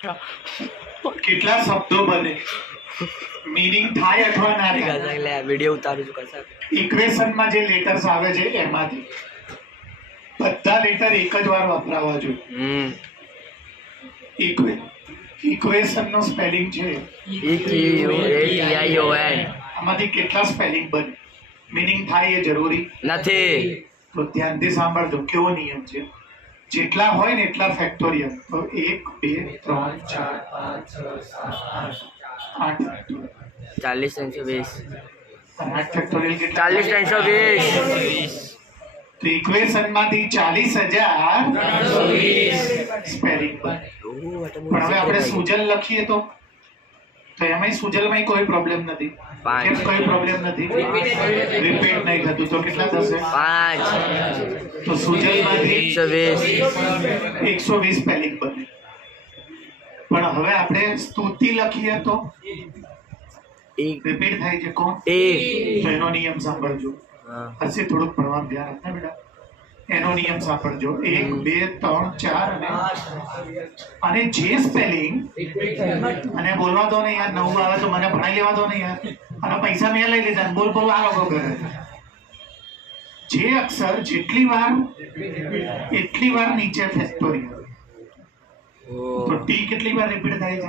કેટલા શબ્દો બને, મીનિંગ થાય અથવા ના થાય, વિડિયો ઉતારું છું કસા ઇક્વેશનમાં જે લેટર્સ આવે છે એમાંથી બધા લેટર એક જ વાર વપરાવા જોઈએ. ઇક્વેશન નો સ્પેલિંગ છે આમાંથી કેટલા સ્પેલિંગ બને, મીનિંગ થાય એ જરૂરી નથી. તો ધ્યાનથી સાંભળજો કેવો નિયમ છે. જેટલા હોય ને એટલા ફેક્ટોરિયલ. તો 1 2 3 4 5 6 7 8 40 320 8 ફેક્ટોરિયલ કેટલા? 40 320. તો ઇક્વેશન માંથી 40,320 સ્પેલિંગ બને. પણ હવે આપણે સુજલ લખીએ તો એમાંય સુજલમાં કોઈ પ્રોબ્લેમ નથી. કેમ કોઈ પ્રોબ્લેમ નથી? રિપીટ નહીં થતું. તો કેટલા થશે? 5. તો સુજલમાંથી 120 સ્પેલિંગ બને. પણ હવે આપણે સ્તુતિ લખીએ તો રિપીટ થાય છે. કોણ? તો એનો નિયમ સાંભળજો. હશે થોડુંક ભણવાનું ધ્યાન આપના બેટા. એનો નિયમ સાંભળજો. 1 2 3 4 અને જે સ્પેલિંગ અને બોલવા દો ને યાર, નવું આવે તો મને ભણાઈ લેવા દો ને યાર. અને પૈસા મેં લઈ લીધા, બોલ બોલ આ લોકો કરે. જે અક્ષર જેટલી વાર નીચે ફેક્ટોરિયલ. તો ટી કેટલી વાર રિપીટ થાય છે?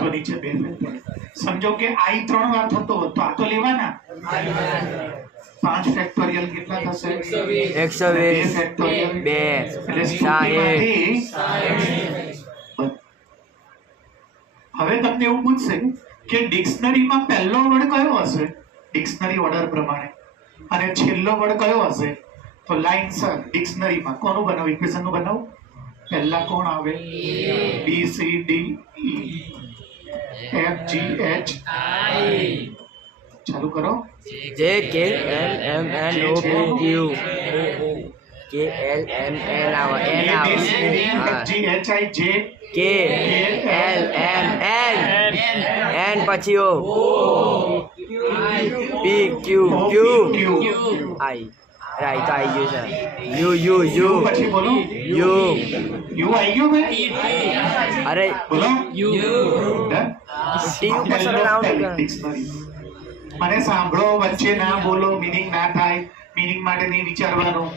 તો નીચે 2 ફેક્ટોરિયલ. સમજો કે આઈ 3 વાર થતો હોત તો આ તો લેવાના. 5 ફેક્ટોરિયલ કેટલા થશે? 120 ફેક્ટોરિયલ 2 એટલે સ્તુતિમાંથી. હવે તમને એવું પૂછશે કે ડિક્શનરીમાં પહેલો વર્ડ કયો હશે ડિક્શનરી ઓર્ડર પ્રમાણે, અને છેલ્લો વર્ડ કયો હશે? તો લાઇનસર ડિક્શનરીમાં કોનું બનાવું? ઇક્વેશનનું બનાવું. પહેલા કોણ આવે? B C D E F G H I. ચાલુ કરો. જે કે એલ એમ એન ઓ પી ક્યુ કે એલ એમ એન આવે એન આવે જી એચ આઈ જે કે એલ એમ એન એન પછી ઓ પી ક્યુ ક્યુ આઈ. રાઈટ આઈ ગયું છે. યુ યુ યુ પછી બોલો. યુ યુ આવી ગયો બે. અરે બોલો યુ ટી ઉપર સરાઉન્ડ ડિક્શનરી. મને સાંભળો, વચ્ચે ના બોલો, મીનિંગ ના થાય. મીનિંગ માટે નહીં વિચારવાનું.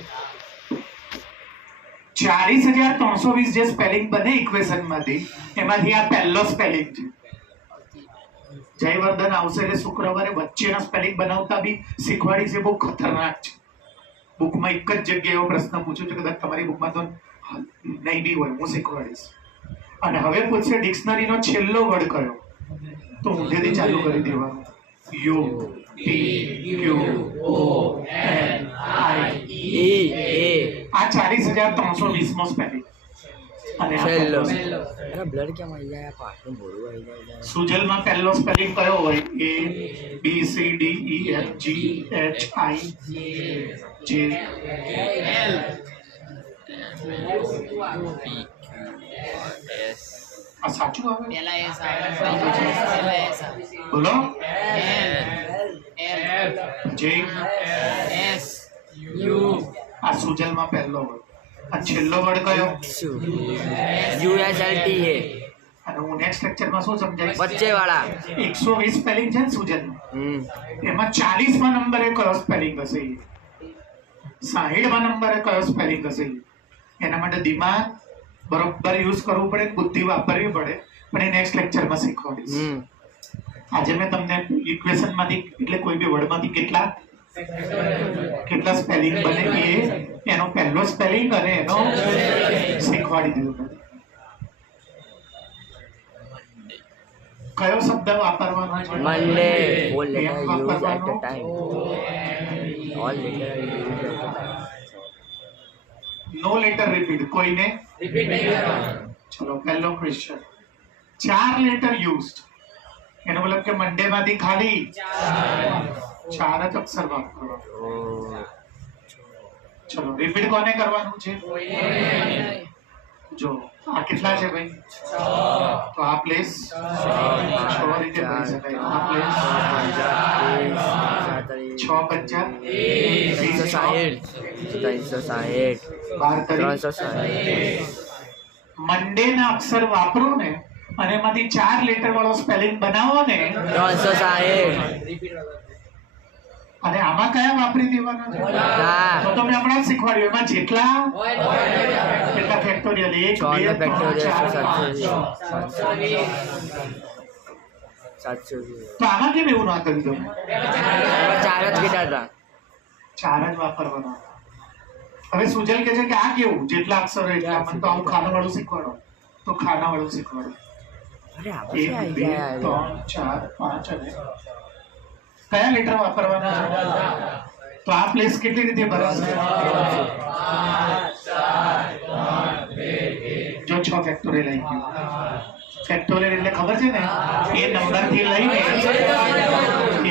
40,320 જે સ્પેલિંગ બને ઇક્વેશન માંથી, એમાંથી આ પહેલો સ્પેલિંગ છે. જયવર્ધન આવશે એટલે શુક્રવારે વચ્ચેના સ્પેલિંગ બનાવતા બી શીખવાડી છે. બહુ ખતરનાક છે. બુકમાં એક જ જગ્યાએ એવો પ્રશ્ન પૂછ્યો છે, કદાચ તમારી બુકમાં તો નહીં બી હોય, હું શીખવાડીશ. અને હવે પૂછશે ડિક્શનરીનો છેલ્લો વર્ડ કયો? તો ઊંધેથી ચાલુ કરી દેવાનું. U T Q O N I E. આ 40,320 મો સ્પેલિંગ. અને છેલ્લો બ્લડ કેમ આવી જાય? પાછું બોલવું આવી જાય. સુજલમાં પહેલો સ્પેલિંગ કયો હોય? A B C D E F G H I J L. આ સાચું આવે? બોલો. જે આ સુજલમાં પહેલો વર્ડ. આ છેલ્લો વર્ડ કયો? યુ એસ એલ ટી એ. અને હું નેક્સ્ટ લેક્ચરમાં શું સમજાવીશ? વચ્ચે વાળા 120 સ્પેલિંગ છે ને સુજલમાં, એમાં 40માં નંબરે કયો સ્પેલિંગ હશે? 60માં નંબરે કયો સ્પેલિંગ હશે? એના માટે દિમાગ બરોબર યુઝ કરવું પડે, બુદ્ધિ વાપરવી પડે. પણ એ નેક્સ્ટ લેક્ચરમાં શીખવાડીશ. આજે મેં તમને ઇક્વેશનમાંથી એટલે કોઈ બી વર્ડમાંથી કેટલા સ્પેલિંગ બને એનો પહેલો સ્પેલિંગ અને એનો શીખવાડી દીધું. કયો શબ્દ વાપરવાનો છે? Monday. All letter use at the time. All letter use at the time. No letter repeat. કોઈને રિપીટ નહીં કરવાનું. ચલો પહેલો ક્વેશ્ચન. 4 letter used. એનો મતલબ કે મંડે માંથી ખાલી 4 જ અક્ષર વાપરવાના. ચલો રિપીટ કોને કરવાનું છે? જો આ કેટલા છે ભાઈ? 6. તો આ પ્લેસ 6 રીતે કરી શકાય. આ પ્લેસ 6 5 360 360 360 મંડે ના અક્ષર વાપરો ને અને એમાંથી 4 લેટર વાળો સ્પેલિંગ બનાવો ને 360. અને આમાં કયા વાપરી દેવાના છે? હા. તો મેં હમણાં જ શીખવાડ્યું એમાં જેટલા કેટલા ફેક્ટોરિયલ 1 ચોલ 2 3 ફેક્ટોરિયલ 4 700. તો આમાં કેમ એવું ના કર્યું તમે? એમાં 4 જ કીધા હતા. 4 જ વાપરવાના. હવે સુજલ કહે છે કે આ કેવું જેટલા અક્ષરો એટલા. મને તો આવું ખાના વાળું શીખવાડો. તો ખાના વાળું શીખવાડો. અરે આ 1 2 3 4 5 અને કયા લેટર વાપરવાના છે? તો આ પ્લેસ કેટલી રીતે ભરાશે? જો 6 ફેક્ટોરિયલ આવી ગયું. ફેક્ટોરિયલ એટલે ખબર છે ને એ નંબર થી લઈને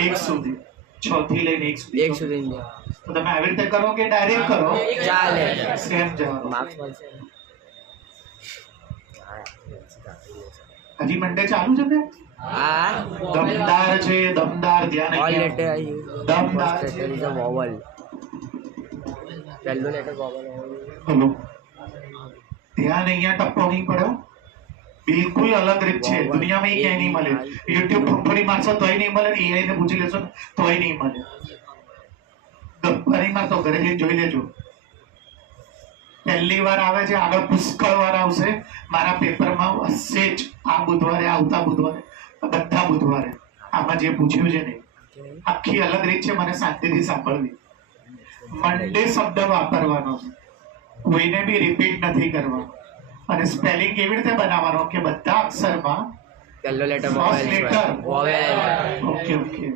1 સુધી 6 થી લઈને 1 સુધી 1 સુધી તો તમે આવી રીતે કરો કે ડાયરેક્ટ કરો? ચાલે. સેમ જવાબ. માર્ક્સ મળશે. હજી મંડે ચાલુ છે ને? આ દમદાર છે. દમદાર ધ્યાન all આપજો. letter are used. દમદાર First letter is a vowel. પહેલો લેટર vowel. હલો ધ્યાન અહીંયા ટપ્પો નહીં પડ્યો. બિલકુલ અલગ રીત છે. દુનિયામાં એ ક્યાંય નહીં મળે. યુટ્યુબ ફોટોડી મારશો તોય નહીં મળે. AI ને પૂછી લેશો તોય નહીં મળે. ગબ્બરીમાં તો ઘરે જઈને જોઈ લેજો. પહેલી વાર આવે છે, આગળ પુષ્કળ વાર આવશે. મારા પેપરમાં હશે જ આ બુધવારે, આવતા બુધવારે, બધા બુધવારે આમાં જે પૂછ્યું છે ને આખી અલગ રીત છે. મને શાંતિથી સાંભળવી. મંડે શબ્દ વાપરવાનો છે. કોઈને બી રિપીટ નથી કરવાનો. અને સ્પેલિંગ કેવી રીતે બનાવવાનો કે બધા અક્ષરમાં પહેલો letter first vowel. Letter. Vowel. Okay okay.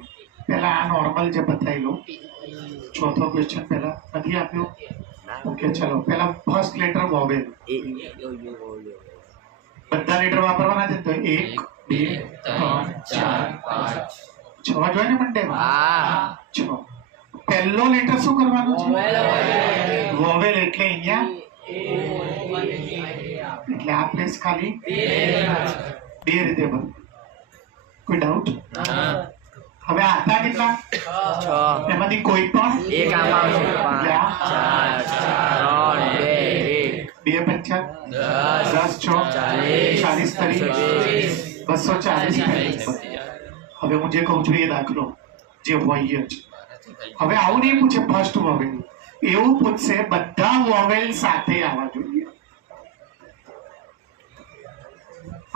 પહેલા આ નોર્મલ જે બતાવી લો. ચોથો ક્વેશ્ચન પહેલા નથી આપ્યો. ઓકે ચલો પહેલા first letter vowel. A E O U O U. બધા લેટર વાપરવાના છે. તો 1 2 3 4 5 6 જોઈએ ને મંડેમાં? આ 6. પહેલો લેટર શું કરવાનું છે? વોવેલ. એટલે અહીંયા એટલે આ પ્લેસ ખાલી બે રીતે બને. કોઈ ડાઉટ? હવે આ હતા કેટલા? 6. એમાંથી કોઈ પણ એક આમાં આવશે. 5 4 3 2 1 બે પંચા 10 6 40 તરી 240. હવે હું જે કહું છું એ દાખલો જે હોય જ. હવે આવું નહીં પૂછે ફર્સ્ટ વોવેલ. એવું પૂછશે બધા વોવેલ સાથે આવવા જોઈએ.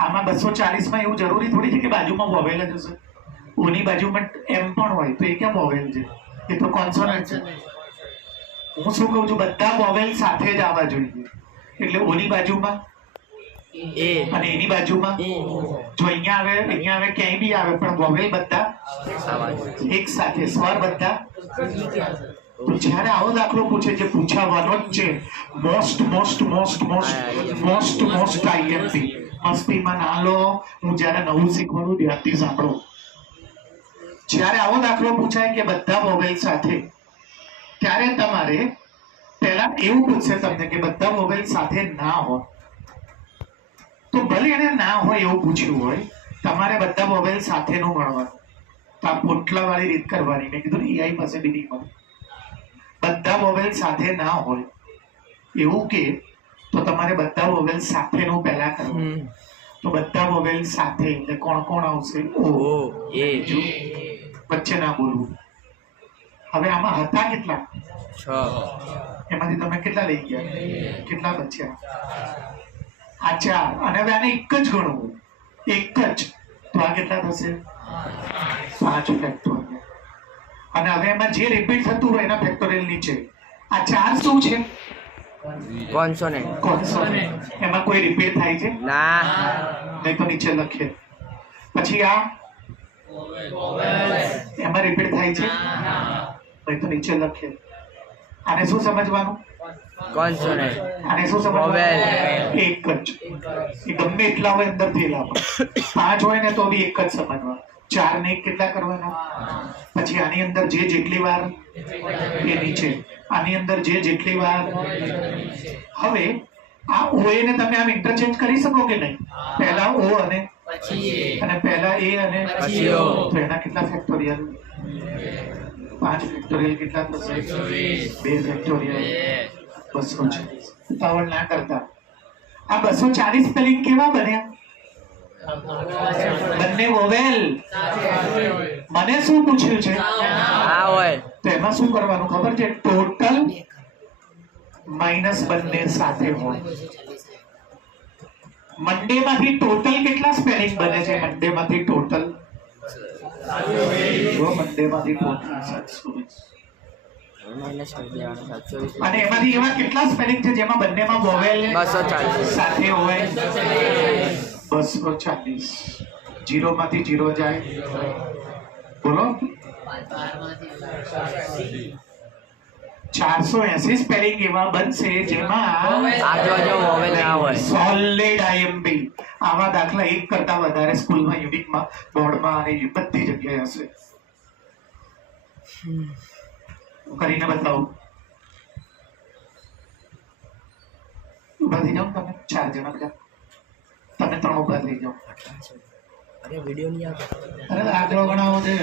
આમાં 240 માં એવું જરૂરી થોડી છે કે બાજુમાં વોવેલ જ હશે. ઓની બાજુમાં એમ પણ હોય તો એ કેમ વોવેલ છે? એ તો કોન્સોનન્ટ છે. હું શું કહું છું બધા વોવેલ સાથે જ આવવા જોઈએ. એટલે ઓની બાજુમાં A અને એની બાજુમાં જો અહીંયા આવે ક્યાંય બી આવે પણ વોવેલ બધા એક સાથે, સ્વર બધા. તો જ્યારે આવો દાખલો પૂછે જે પૂછાવાનો જ છે મોસ્ટ આઈએમપી. મસ્તીમાં ના લો. હું જ્યારે નવું શીખવાનું ધ્યાનથી સાંભળો. જ્યારે આવો દાખલો પૂછાય કે બધા વોવેલ સાથે, ત્યારે તમારે પહેલા એવું પૂછશે તમને કે બધા વોવેલ સાથે ના હોય તો ભલે એને ના હોય એવું પૂછ્યું હોય તમારે બધા વોવેલ સાથેનું ગણવાનું. તો આ પોટલા વાળી રીત કરવાની. મેં કીધું AI પાસે બી નહીં મળે. બધા વોવેલ સાથે ના હોય એવું કે તો તમારે બધા વોવેલ સાથેનું પહેલા કરવાનું. તો બધા વોવેલ સાથે એટલે કોણ કોણ આવશે? O A વચ્ચે ના બોલવું. હવે આમાં હતા કેટલા? 6. એમાંથી તમે કેટલા લઈ ગયા? કેટલા બચ્યા? આ 4. અને હવે આને એક જ ગણવું. એક જ. તો આ કેટલા થશે? 5 ફેક્ટોરિયલ. અને હવે એમાં જે રિપીટ થતું હોય એના ફેક્ટોરિયલ નીચે. આ 4 શું છે? Consonant. કોન્સોનન્ટ. એમાં કોઈ રિપીટ થાય છે? ના. નહીં તો નીચે લખીએ. પછી આ એમાં રિપીટ થાય છે? નહીં તો નીચે લખીએ. આને શું સમજવાનું? Consonant. આને શું સમજવાનું? Vowel. એક જ. એ ગમે એટલા હોય અંદર થયેલા પણ 5 હોય ને તો બી એક જ સમજવાનું. 4 ને 1 કેટલા કરવાના? પછી આની અંદર જે જેટલી વાર એ નીચે, આની અંદર જે જેટલી વાર. હવે આ ઓ ને તમે આમ ઇન્ટરચેન્જ કરી શકો કે નહીં? પહેલા ઓ અને પહેલા એ અને પછી O. તો એના કેટલા ફેક્ટોરિયલ? 5 ફેક્ટોરિયલ કેટલા થશે? 2 ફેક્ટોરિયલ 240. ઉતાવળ ના કરતા. આ 240 સ્પેલિંગ કેવા બન્યા? બંને વોવેલ. મને શું પૂછ્યું છે? આ હોય તો એમાં શું કરવાનું ખબર છે? ટોટલ માઇનસ બંને સાથે હોય. મંડે માંથી ટોટલ કેટલા સ્પેલિંગ બને છે? મંડે માંથી ટોટલ મંડે માંથી ટોટલ 720. માઇનસ કરી દેવાનું 720 અને એમાંથી એવા કેટલા સ્પેલિંગ છે જેમાં બંનેમાં વોવેલ 240 સાથે હોય? 240. 0 માંથી 0 જાય. બોલો. 480 સ્પેલિંગ એવા બનશે જેમાં આજુબાજુ વોવેલ ના હોય. Solid IMP. આવા દાખલા એક કરતા વધારે સ્કૂલમાં, યુનિટમાં, બોર્ડમાં અને બધી જગ્યાએ હશે. કરીને બતાવો. ઉભા થઈ જાઓ તમે 4 જણા બધા. તમે 3 ઉભા થઈ જાઓ. અરે વિડિયો નહીં આવતો. અરે આગળ ગણાવો છે.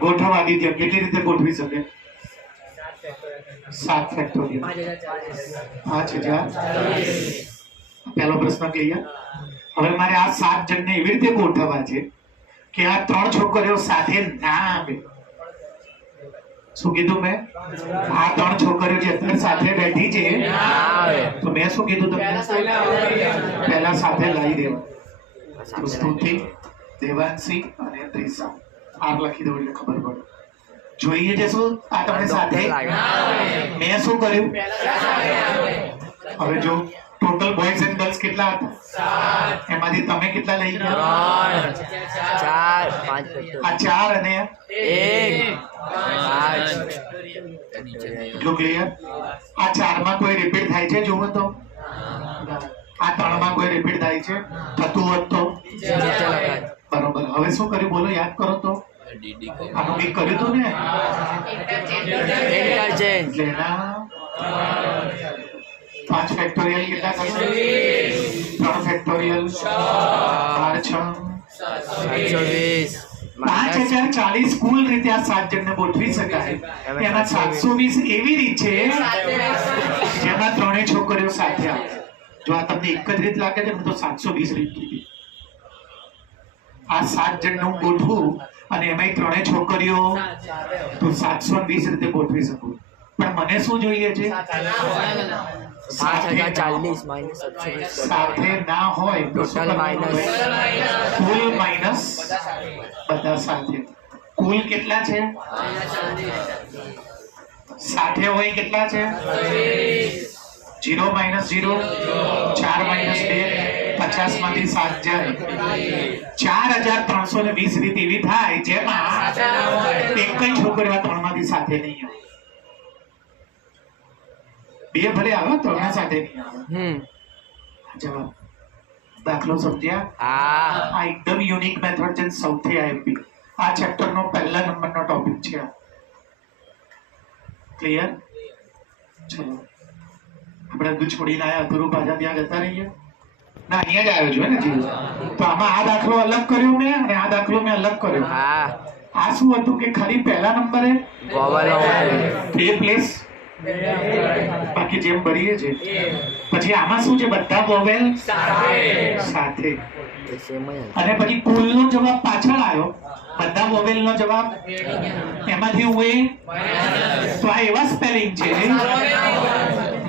ગોઠવ આદિત્ય. કેટલી રીતે ગોઠવી શકે? 7 ફેક્ટોરિયલ 5040. પહેલો પ્રશ્ન ક્લિયર. હવે મારે આ 7 જણને એવી રીતે ગોઠવવા છે કે આ 3 છોકરીઓ સાથે ના આવે. શું કીધું મેં? આ 3 છોકરીઓ જે અત્યારે સાથે બેઠી છે તો મેં શું કીધું તમને? પહેલા સાથે લાવી દેવા. તો સ્તુતિ, દેવાંશી અને ત્રિષા. આર લખી દો એટલે ખબર પડે. જોઈએ છે શું આ તમને સાથે? મેં શું કર્યું? હવે જો ટોટલ બોયઝ એન્ડ ગર્લ્સ કેટલા હતા? એમાંથી તમે કેટલા લઈ ગયા? 3 4 5 આ 4 અને 1 એટલું ક્લિયર? આ 4 માં કોઈ રિપીટ થાય છે? જુઓ તો. આ 3 માં કોઈ રિપીટ થાય છે? થતું હોત તો બરોબર. હવે શું કર્યું બોલો? યાદ કરો તો. આનું કંઈક કર્યું હતું ને? ઇન્ટરચેન્જ. એટલે એના 5 ફેક્ટોરિયલ કેટલા થશે? 3 ફેક્ટોરિયલ 12 6 720 5040 કુલ રીતે આ 7 જણને ગોઠવી શકાય. એમાં 720 એવી રીત છે જેમાં 3 છોકરીઓ સાથે આવે. જો આ તમને એક જ રીત લાગે છે ને તો 720 રીત કીધી. આ 7 જણનું ગોઠવું અને એમાં 3 છોકરીઓ તો 720 રીતે ગોઠવી શકું. પણ મને શું જોઈએ છે? 5040 માઇનસ 720 સાથે ના હોય તો ટોટલ માઇનસ કુલ માઇનસ બધા સાથે. કુલ કેટલા છે? સાથે હોય કેટલા છે? 0 માઇનસ 0 4 માઇનસ 2 50 માંથી 7 જાય. 4320 રીત એવી થાય જેમાં એક જ છોકરી 3 માંથી સાથે નહીં આવે. 2 ભલે આવે 3 સાથે નહીં આવે. જવાબ. દાખલો સમજ્યા? આ એકદમ યુનિક મેથડ છે. સૌથી આઈએમપી આ ચેપ્ટર નો પહેલા નંબરનો ટોપિક છે. ક્લિયર? ચલો આપણે બધું છોડીને આયા અધૂરું પાછા ત્યાં જતા રહીએ. ના અહીંયા જ આવ્યો છું ને જી. તો આમાં આ દાખલો અલગ કર્યો મેં અને આ દાખલો મેં અલગ કર્યો. આ શું હતું કે ખાલી પહેલા નંબરે બે પ્લેસ બાકી જેમ ભરીએ છે. પછી આમાં શું છે? બધા વોવેલ સાથે. અને પછી કુલનો જવાબ પાછળ આવ્યો. બધા વોવેલનો જવાબ એમાંથી હું તો આ એવા સ્પેલિંગ છે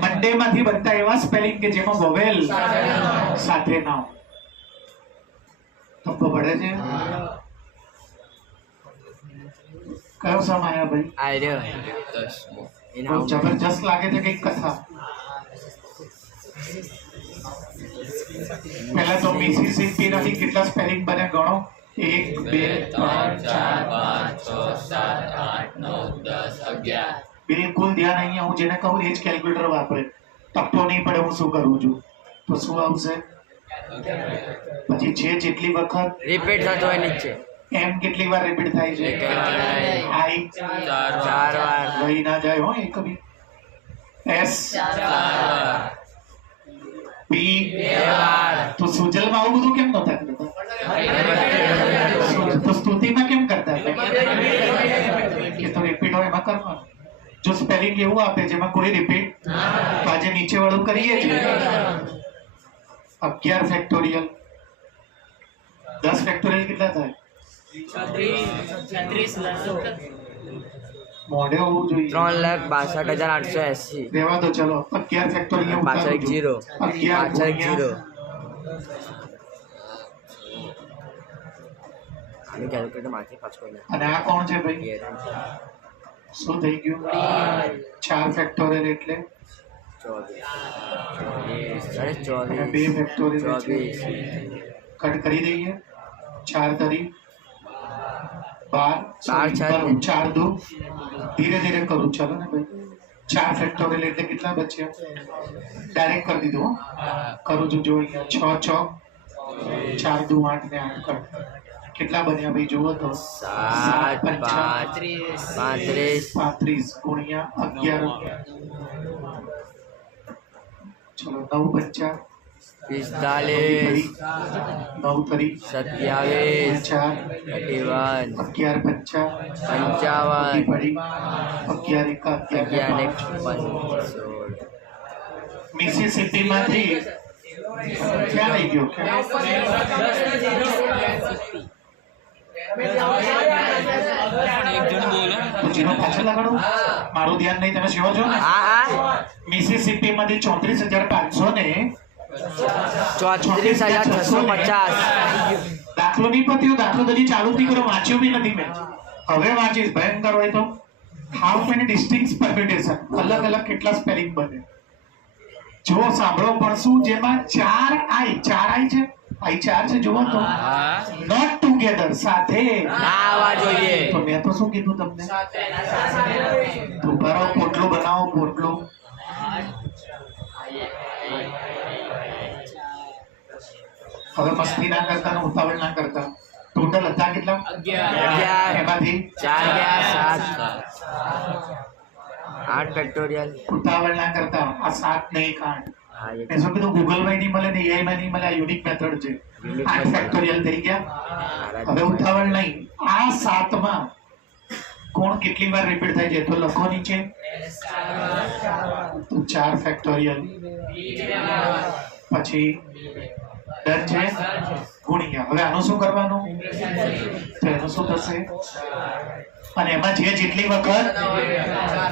મંડે માંથી બધા એવા સ્પેલિંગ કે જેમાં વોવેલ સાથે ના હોય. તપ્પો પડે છે? કયો સમ આયા ભાઈ? જબરજસ્ત લાગે છે કઈક કથા. પહેલા તો મિસિસિપી નથી કેટલા સ્પેલિંગ બને ગણો. 1 2 3 4 5 6 7 8 9 10 11. બિલકુલ ધ્યાન અહીંયા હું જેને કહું એ જ કેલ્ક્યુલેટર વાપરે. તપતો નહીં પડે હું શું કરું છું તો શું આવશે? પછી છે જેટલી વખત રિપીટ થતો હોય નીચે એમ કેટલી વાર રિપીટ થાય છે? આઈ 4 વાર વહી ના જાય હો એક બી. એસ બી 2 વાર. તો સુજલમાં આવું બધું કેમ નહોતા કરતા? તો સ્તુતિમાં કેમ કરતા હતા? એ તો રિપીટ હોય એમાં કરવાનું. જો સ્પેલિંગ એવું આપે જેમાં કોઈ રિપીટ તો આજે નીચે વાળું કરીએ છીએ 11 ફેક્ટોરિયલ 10 ફેક્ટોરિયલ કેટલા થાય મોઢે હોવું જોઈએ 3,62,880 રહેવા દો ચલો 11 ફેક્ટોરિયલ પાછળ એક જીરો 11 પાછળ એક જીરો આને કેલ્ક્યુલેટર માંથી પાછો અને આ કોણ છે ભાઈ શું થઈ ગયું 4 ફેક્ટોરિયલ એટલે 24 અને 2 ફેક્ટોરિયલ 24 કટ કરી દઈએ 4 તરી 12 4 દો ધીરે ધીરે કરું ચાલો ને ભાઈ 4 ફેક્ટોરિયલ એટલે કેટલા બચ્યા ડાયરેક્ટ કરી દીધું હો. કરું છું જો અહીંયા 6 4 દુ 8 ને 8 કટ કેટલા બન્યા ભાઈ જુઓ તો 7 35 ગુણ્યા 11 ચલો 9 બચ્ચા 45 9 તરી 27 4 31 11 પંચા 55 પડી 11 એકા 11 મિસિસિપી માંથી ક્યાં લઈ ગયો જીનો પાછળ લગાડો મારું ધ્યાન નહીં તમે શિવો છો મિસિસિપી માંથી 34,500 ને 34,650 દાખલો નહીં પત્યો દાખલો હજી ચાલુ નહીં કર્યો વાંચ્યો બી નથી મેં હવે વાંચીશ ભયંકર હોય તો હાઉ મેની ડિસ્ટિંક્ટ પરમ્યુટેશન અલગ અલગ કેટલા સ્પેલિંગ બને જો સાંભળો પણ શું જેમાં 4 આઈ છે આઈ 4 છે જોવો તો નોટ ટુગેધર સાથે આવા જોઈએ તો મેં તો શું કીધું તમને તો બરાબર પોટલો બનાવો પોટલો હવે મસ્તી ના કરતા ને ઉતાવળ ના કરતા ટોટલ હતા કેટલા 11 એમાંથી 4 ગયા 7 8 ફેક્ટોરિયલ ઉતાવળ ના કરતા આ 7 નહીં 8 મેં શું કીધું ગૂગલ માં નહીં મળે ને એઆઈ માં નહીં મળે આ યુનિક મેથડ છે 8 ફેક્ટોરિયલ થઈ ગયા હવે ઉતાવળ નહીં આ 7 માં કોણ કેટલી વાર રિપીટ થાય છે તો લખો નીચે તો 4 ફેક્ટોરિયલ પછી ડન છે ગુણ્યા હવે આનું શું કરવાનું તો એનું શું થશે અને એમાં જે જેટલી વખત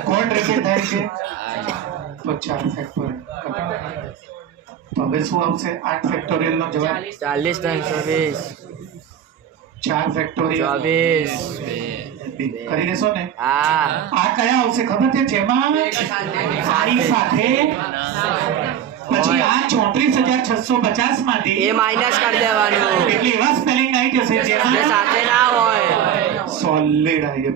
કોણ રિપીટ થાય છે તો 4 ફેક્ટોરિયલ તો હવે શું આવશે 8 ફેક્ટોરિયલ નો જવાબ 40,320 4 ફેક્ટોરિયલ 24 કરી દેશો ને હા આ કયા આવશે ખબર છે જેમાં આઈ સાથે પછી આ 34,650 માંથી એ માઇનસ કરી દેવાનું એટલે એવા સ્પેલિંગ આવી જશે એ જેમાં સાથે ના હોય સોલિડ આવી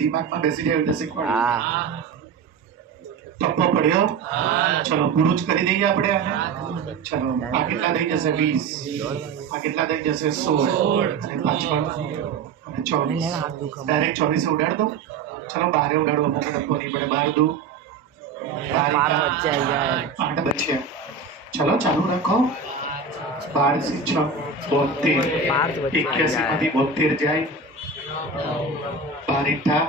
દિમાગમાં બેસી જાય એટલે શીખવાડ્યું હા ટપ્પો પડ્યો ચલો પૂરું જ કરી દઈએ આપણે આને ચલો આ કેટલા થઈ જશે 20 આ કેટલા થઈ જશે 16 અને પાછળ અને 24 ડાયરેક્ટ 24 ઉડાડ દો ચલો 12 ઉડાડો અમુક ટપ્પો નહીં પડે 12 દો 12 બચ્ચા આવી જાય 8 બચ્યા ચલો ચાલુ રાખો 12 થી 6 72 પાંચ બચ્ચા 81 માંથી 72 જાય 12 ઇઠ્ઠા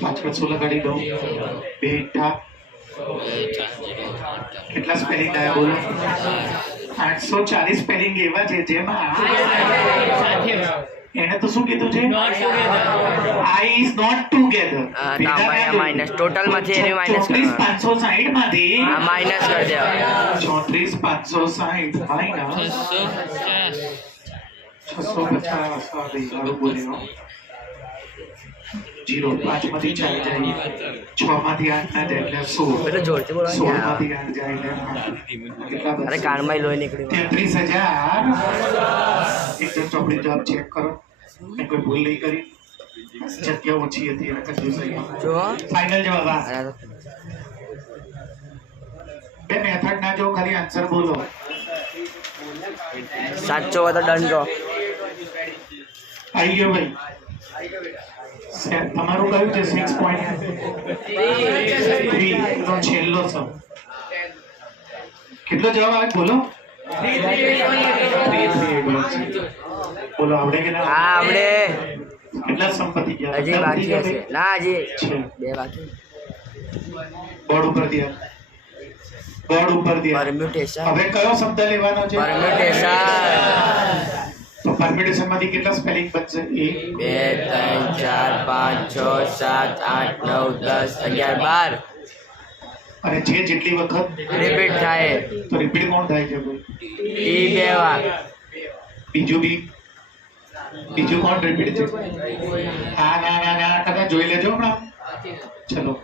પાછળ શું લગાડી દો 2 ઇઠ્ઠા કેટલા સ્પેલિંગ આવ્યા બોલો 840 સ્પેલિંગ એવા છે જેમાં એને તો શું કીધું છે I is not together minus total માંથી એને માઇનસ 34,560 માંથી આ માઇનસ કરી દેવાય 34,560 માઇનસ 650 બોલ્યો 0 5 માંથી 4 જાય 6 માંથી 8 ના જાય એટલે 16 એટલે જોરથી બોલો 16 માંથી 8 જાય એટલે કેટલા અરે કાનમાં લોહી નીકળ્યું 33,000 એકદમ ચોપડી જવાબ ચેક કરો મેં કોઈ ભૂલ નહીં કરી જગ્યા ઓછી હતી એને કન્ફ્યુઝ થઈ ગયો જો ફાઇનલ જવાબ આ બે મેથડ ના જો ખાલી આન્સર બોલો સાચો હોય તો દંડો આવી ગયો ભાઈ તમારું કયું છે 6.3 નો છેલ્લો સમ કેટલો જવાબ આવે બોલો 3 બોલો આવડે કે ના હા આવડે કેટલા સંપત્તિ ગયા હજી બાકી હશે ના હજી છે 2 બાકી બોર્ડ ઉપર ધ્યાન, બોર્ડ ઉપર ધ્યાન. પરમ્યુટેશન હવે કયો શબ્દ લેવાનો છે? પરમ્યુટેશન તો પરમ્યુટેશન માંથી કેટલા સ્પેલિંગ બનશે? 1 2 3 4 5 6 7 8 9 10 11 12 અને જે જેટલી વખત રિપીટ થાય તો રિપીટ કોણ થાય છે ભાઈ? ટી બે વાર બીજું કોણ રિપીટ છે? હા ના ના ના કદાચ જોઈ લેજો હમણાં. ચલો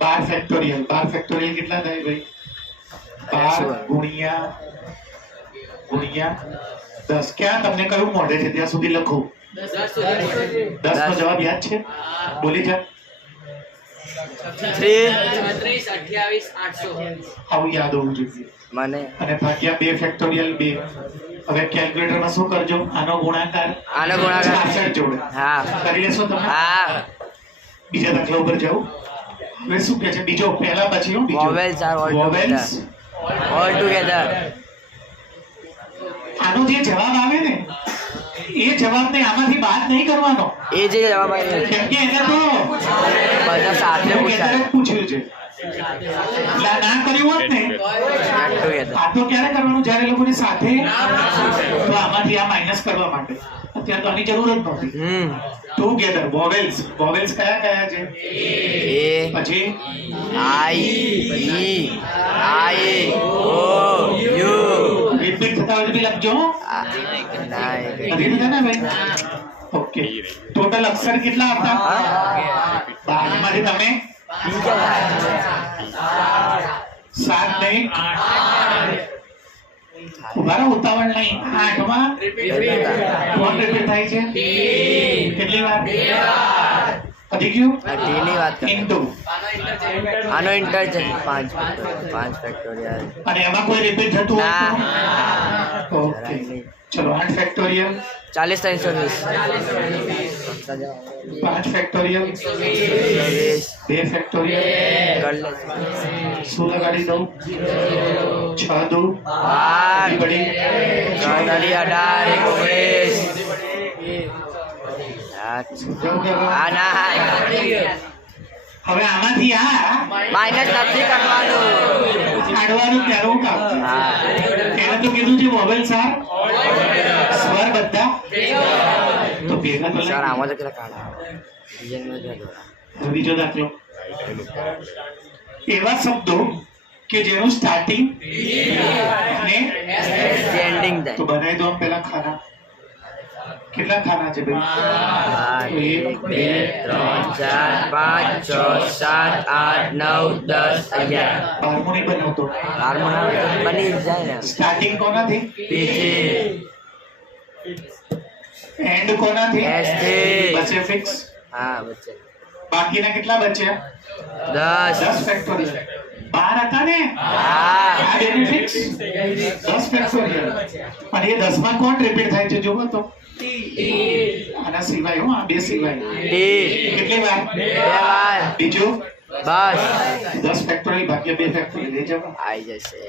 12 ફેક્ટોરિયલ. 12 ફેક્ટોરિયલ કેટલા થાય ભાઈ? 12 ગુણ્યા 10. ક્યાં તમને કયું મોઢે છે ત્યાં સુધી લખો? 10 નો જવાબ યાદ છે? બોલી જા. 3 આવું યાદ હોવું જોઈએ. મને અને ભાગ્યા 2 ફેક્ટોરિયલ 2. હવે કેલ્ક્યુલેટરમાં શું કરજો? આનો ગુણાકાર 66 જોડે. હા કરી લેશો તમે? હા બીજા દાખલા ઉપર જાઓ. હવે શું કહે છે? બીજો પહેલા પછી હું બીજો. Vowels are all Vowels. All together આનો જે જવાબ આવે ને એ જવાબને આમાંથી બાદ નહીં કરવાનો. એ જે જવાબ આવ્યો કેમ કે એને તો બધા સાથે પૂછાય પૂછ્યું છે. એટલે આ ના કર્યું હોત ને ટુગેધર આ તો ક્યારે કરવાનું? જ્યારે એ લોકોની સાથે. તો આમાંથી આ માઇનસ કરવા માટે. અત્યારે તો આની જરૂર જ નહોતી. ટુગેધર. વોવેલ્સ. વોવેલ્સ કયા કયા છે? એ પછી આઈ ઈ આઈ ઓ યુ રિપીટ થતા હોય તો બી લખજો. નથી થતા ને ભાઈ? ઓકે. ટોટલ અક્ષર કેટલા હતા? 12 માંથી તમે 7 નહીં ઉભા રહો, ઉતાવળ નહીં. 8 માં કોણ રિપીટ થાય છે? કેટલી વાર? વધી ગયું? ની વાત કર ઇન્ટુ. આનો ઇન્ટરચેન્જ 5 ફેક્ટોરિયલ અને એમાં કોઈ રિપીટ થતું હોય ના તો? ઓકે ચલો 8 ફેક્ટોરિયલ 40 320 5 ફેક્ટોરિયલ 2 ફેક્ટોરિયલ શું લગાડી દઉં? 6 દો 8 બડી 18 આ ના હવે આમાંથી આ માઇનસ નથી કરવાનું કાઢવાનું ત્યારે કામ. હા એને તો કીધું છે વોવેલ્સ આર સ્વર બધા તો ભેગા તો સર આમાં તો કેટલા કાઢા રિજનમાં જો દોરા બીજો દાખલો. એવા શબ્દો કે જેનું સ્ટાર્ટિંગ અને એન્ડિંગ તો થાય બનાવી દો પહેલા ખાના. કેટલા ખાના છે ભાઈ? 1 2 3 4 5 6 7 8 9 10 11 12 નહીં બનાવતો. હાર્મોનિયમ બની જાય ને સ્ટાર્ટિંગ કોનાથી? પીથી એન્ડ કોનાથી? એસ થી. બચે ફિક્સ. હા બચ્ચે બાકીના કેટલા બચ્યા? 10 10 ફેક્ટોરિયલ. 12 હતા ને? હા આ બેની ફિક્સ 10 ફેક્ટોરિયલ. અને એ 10 માં કોણ રિપીટ થાય છે જોવો તો? આના સિવાય હું આ બે સિવાય ટી કેટલી વાર? 2 વાર બીજું બસ 10 ફેક્ટોરિયલ ભાગ્યા 2 ફેક્ટોરિયલ લઈ જાવ. આવી જશે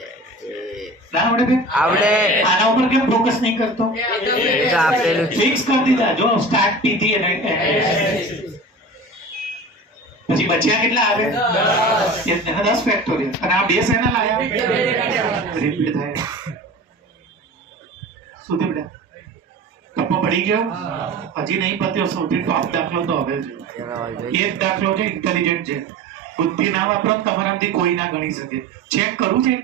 ના આવડે બે? આવડે આના ઉપર કેમ ફોકસ નહીં કરતો? એ તો આપેલું છે. ફિક્સ કરી દીધા. જો સ્ટાર્ટ ટી થી અને પછી બચ્યા કેટલા આવે? 10 ફેક્ટોરિયલ. અને આ બે શેના લાયા? રિપીટ થાય. શું થયું બેટા? ટપ્પો પડી ગયો? હજી નહીં પત્યો. સૌથી ટોપ દાખલો તો હવે છે. એક દાખલો છે ઇન્ટેલિજન્ટ છે. બુદ્ધિ ના વાપરો તમારામાંથી કોઈ ના ગણી શકે. ચેક કરું છે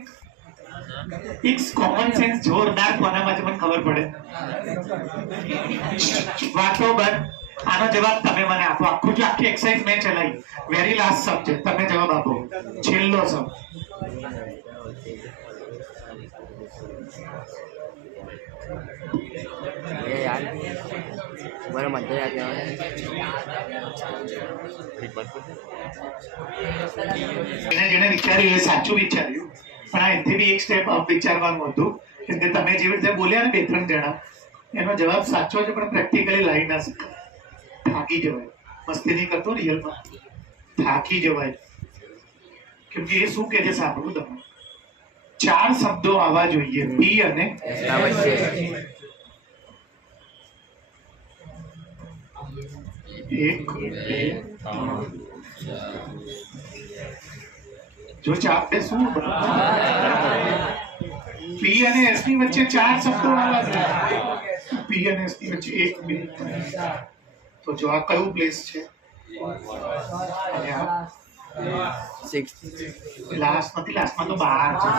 એક કોમન સેન્સ જોરદાર કોનામાં છે મને ખબર પડે. વાતો બંધ. આનો જવાબ તમે મને આપો. આખું જો આખી એક્સરસાઇઝ મેં ચલાવી. વેરી લાસ્ટ સબ્જેક્ટ તમે જવાબ આપો. છેલ્લો શબ્દ એ યાર બરાબર મને યાદ જેને વિચાર્યું એ સાચું વિચાર્યું. પણ આ એનાથી બી એક સ્ટેપ અપ વિચારવાનું હતું. કેમ કે તમે જેવી રીતે બોલ્યા ને 2-3 જણા એનો જવાબ સાચો છે પણ પ્રેક્ટિકલી લાવી ના શકે. થાકી જવાય. મસ્તી નહીં કરતો રિયલમાં થાકી જવાય. કેમ કે એ શું કે છે સાંભળવું તમે. 4 શબ્દો આવવા જોઈએ પી અને એક બે ત્રણ જો ચાપ બે શું પી અને એસ ની વચ્ચે 4 શબ્દો આવ્યા છે. પી અને એસ ની વચ્ચે 1 2 તો જો આ કયું પ્લેસ છે અને આ 6 લાસ્ટ નથી, લાસ્ટમાં તો 12 છે.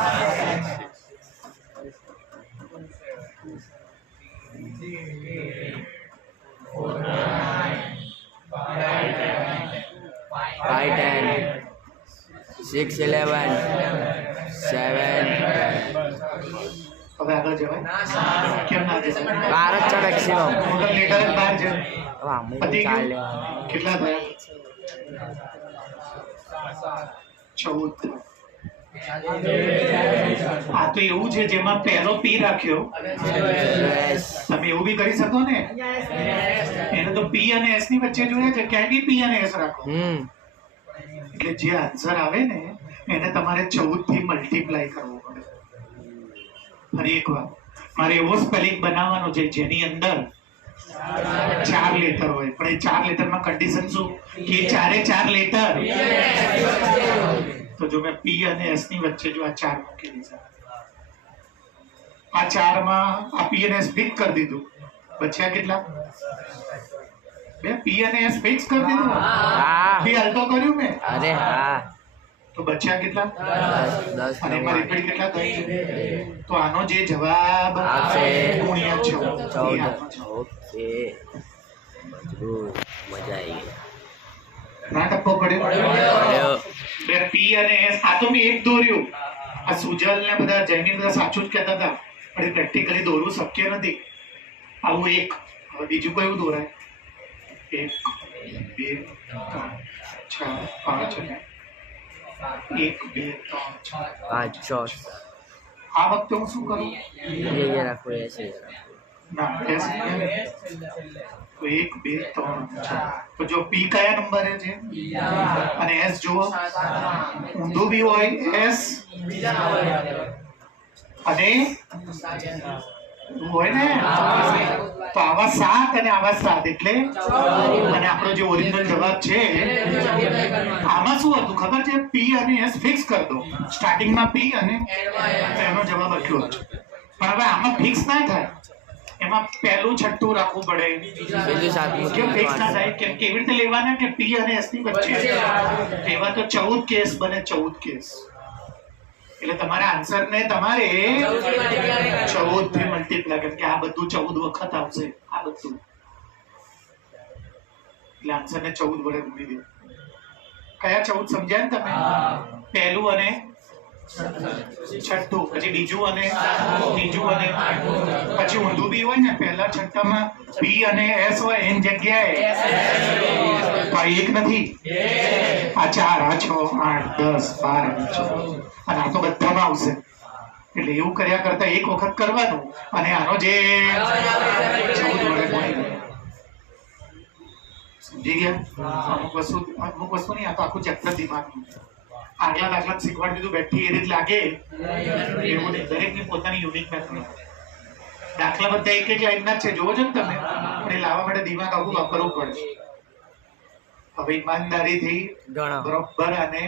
Five, 10, 6, 11, 7. હવે આગળ જવાય કેમ ના જવાય? 12 છે મેક્સિમમ. ટોટલ લેટર 12 છે. પતી ગયું? ચાલે. કેટલા થયા? 14. આ તો એવું છે જેમાં પહેલો પી રાખ્યો. Yes. તમે એવું બી કરી શકો ને. એને તો પી અને એસ ની વચ્ચે જોયા છે, ક્યાંય બી પી અને એસ રાખો. એટલે જે આન્સર આવે ને એને તમારે 14 થી મલ્ટીપ્લાય કરવો પડે. ફરી એક વાર મારે એવો સ્પેલિંગ બનાવવાનો છે જેની અંદર 4 લેટર હોય, પણ એ 4 લેટરમાં કન્ડિશન શું કે 4 લેટર. તો જો મેં પી અને એસ ની વચ્ચે જો આ 4 મૂકી દીધા, આ 4 માં આ પી અને એસ ફિક્સ કરી દીધું, બચ્યા કેટલા? બે પી અને એસ ફિક્સ કરી દીધું. હા. બે હલતો કર્યું મેં. અરે હા. તો બચ્યા કેટલા? 10 અને એમાં રિપીટ કેટલા થાય? તો આનો જે જવાબ આવશે ગુણ્યા 14. 14. ઓકે. મજબૂત. મજા આવી ગઈ. ના ટપ્પો પડ્યો. પડ્યો. બે પી અને એસ, આ તો મેં એક દોર્યું. આ સુજલ ને બધા જૈમિન બધા સાચું જ કહેતા હતા, પણ એ પ્રેક્ટિકલી દોરવું શક્ય નથી. આવું એક. હવે બીજું કયું દોરાય? 1 2 3 4 5 1 2 3 4. 5 6 આ વખતે હું શું કરું? ये રાખો ऐसे ના એસ તો 1 2 3 4. તો જો પી કયા નંબરે છે અને એસ જુઓ ઊંધું બી હોય એસ અને હોય ને, તો આવા 7 અને આવા 7 એટલે અને આપણો જે ઓરિજિનલ જવાબ છે આમાં શું હતું ખબર છે? પી અને એસ ફિક્સ કરી દો. સ્ટાર્ટિંગમાં પી અને એનો જવાબ આટલો જ. પણ હવે આમાં ફિક્સ ના થાય, એમાં પહેલું છઠ્ઠું રાખવું પડે. બીજું સાતમું કેમ ફિક્સ ના થાય? કેમ કેવી રીતે લેવાના કે પી અને એસ ની વચ્ચે? એવા તો 14 કેસ બને, 14 કેસ. એટલે તમારા આન્સર ને તમારે 14 થી મલ્ટીપ્લાય કેમ કે આ બધું 14 વખત આવશે. આ બધું એટલે આન્સર ને 14 વડે ગુણી દે. કયા 14 સમજ્યા ને તમે? પહેલું અને છઠ્ઠું, પછી બીજું અને ત્રીજું અને પછી ઊંધું બી હોય ને, પહેલા છઠ્ઠામાં પી અને એસ હોય એની જગ્યાએ તો આ એક નથી, આ 4 આ 6 8 10 12 અને આ તો બધામાં આવશે. એટલે એવું કર્યા કરતા એક વખત કરવાનું અને આનો જે 14 વડે ગુણી દે. સમજી ગયા? અમુક વસ્તુ નહીં, આ તો આખું ચેપ્ટર દિમાગનું. આગલા દાખલા શીખવાડી દીધું બેઠી એ રીત લાગે એવું નહીં. દરેકની પોતાની યુનિક મેથડ. દાખલા બધા એક જ લાઈનના છે, જોવો છો ને તમે, પણ એ લાવવા માટે દિમાગ આવું વાપરવું પડે. હવે ઈમાનદારીથી ગણો. બરોબર અને